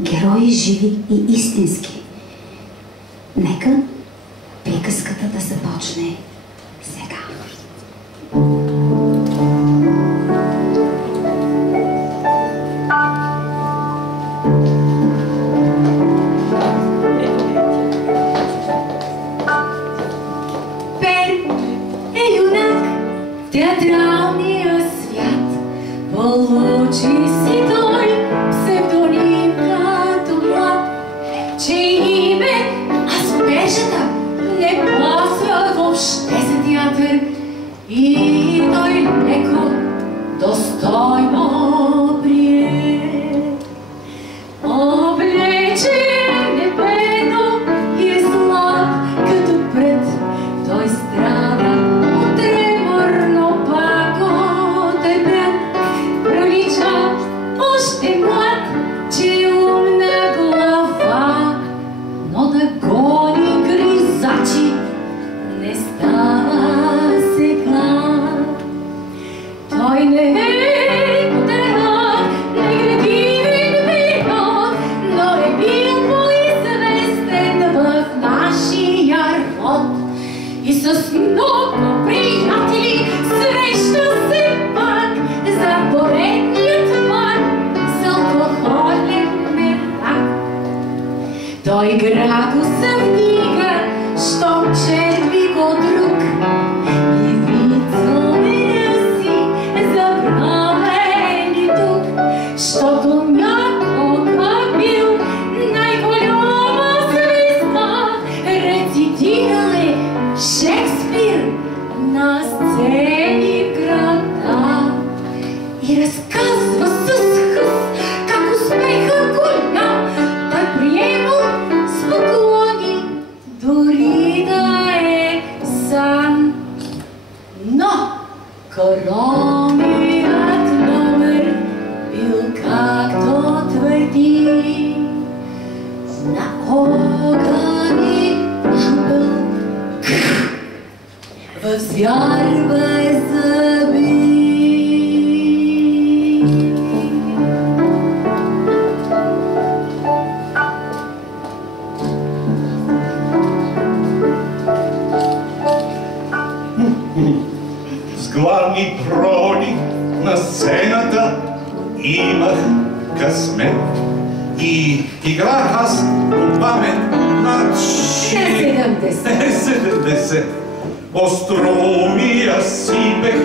Герои живи и истински. Нека приказката да започне сега. Театралния свят получи си той псевдоним като млад, че име Аспежата не пасва въобще за театър и той леко достойно прие. Облечен небено и е слаб като пред, той страда от треморно още млад, че умна глава, но да гони гризачи не става сега. Той не е потеран, негативен период, но е бил по-известен в нашия род и с много приятели среща се пак за поредният той градуса вдига, щом черви го друг и вицове си забравени тук, щото някога бил най-голяма звезда, рецитирал е Шекспир на сцени в града и разказва с хъс как успеха голям той приемал с поклони, дори да е сам. Но коронният номер бил, както твърди, на огъни жупел в звяр без зъби. С главни роли на сцената имах късмет и играх аз по памет на 70. Остроумия сипех,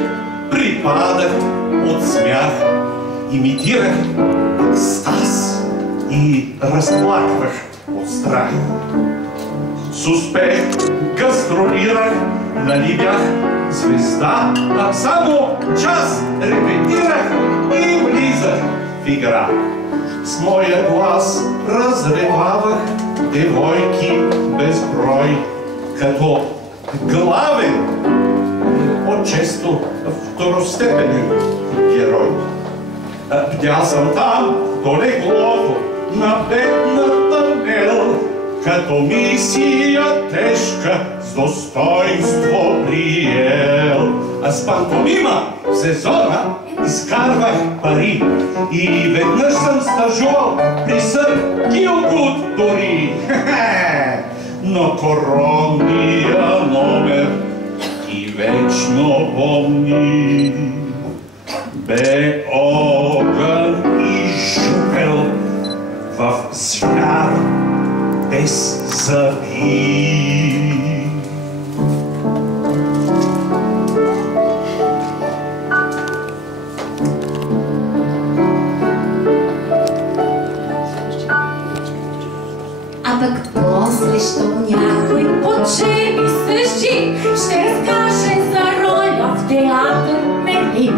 припадах от смях, имитирах екстаз и разплаквах от страх. С успех гастролирах, нали бях звезда, а само час репетирах и влизах в игра. С моя глас разревавах девойки безброй, като главен, по-често второстепенен герой. Бдял съм там до леглото на бедната Нел, като мисия тежка с достоинство приел. А с пантомима в сезона изкарвах пари и веднъж съм стажувал при сър Гилгуд дори. Но коронния номер и вечно помни, бе огън и жупел в звяр без зъби. А пък после, що някой почеби същи, ще разкаже за роля в театър Мерлин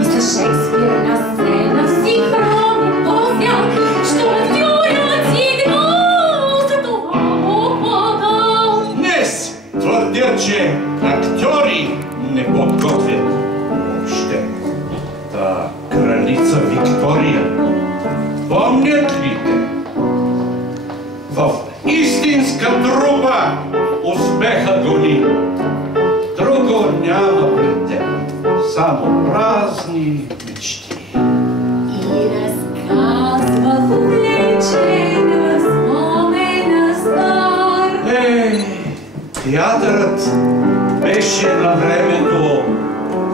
и за Шекспир на сцена в синхронен повял, що актьорът играл за това попадал. Днес твърдя, че актьори не подготвят въобще. Та кралица Виктория, помнят ли те? В истинска трупа успеха гони. Друго няма пред теб, само празни мечти. И разказва в увлечение театърът беше на времето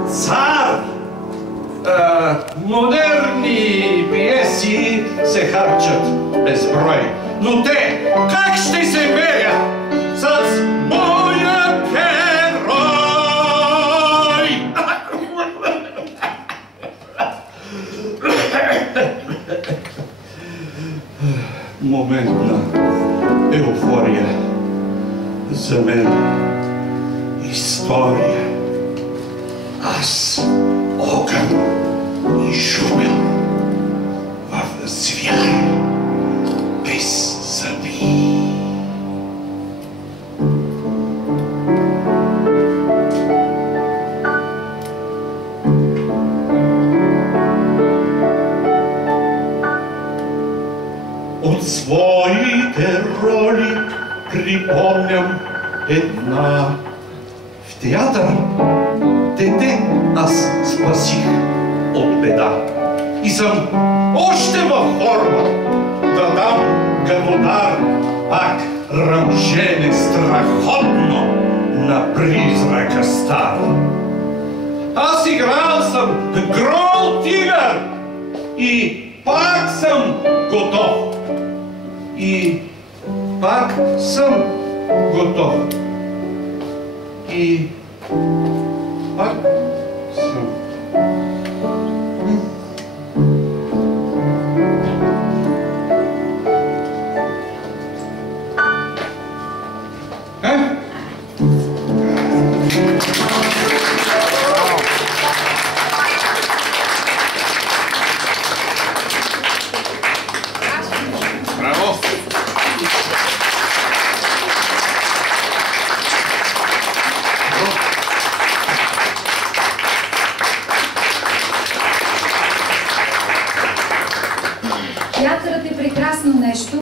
цар. Модерни пиеси се харчат безброй, но те как ще се мерят с моя герой? Момент на еуфория. За мен история. Аз огън и жумел в звяр без зъби. От своите роли припомням една. В театър дете аз спасих от беда. И съм още във форма да дам като дар пак ръмжене страхотно на призрака стар. Аз играл съм грол тигър и пак съм готов. И пак съм готов. И пак съм. Браво! Театърът е прекрасно нещо.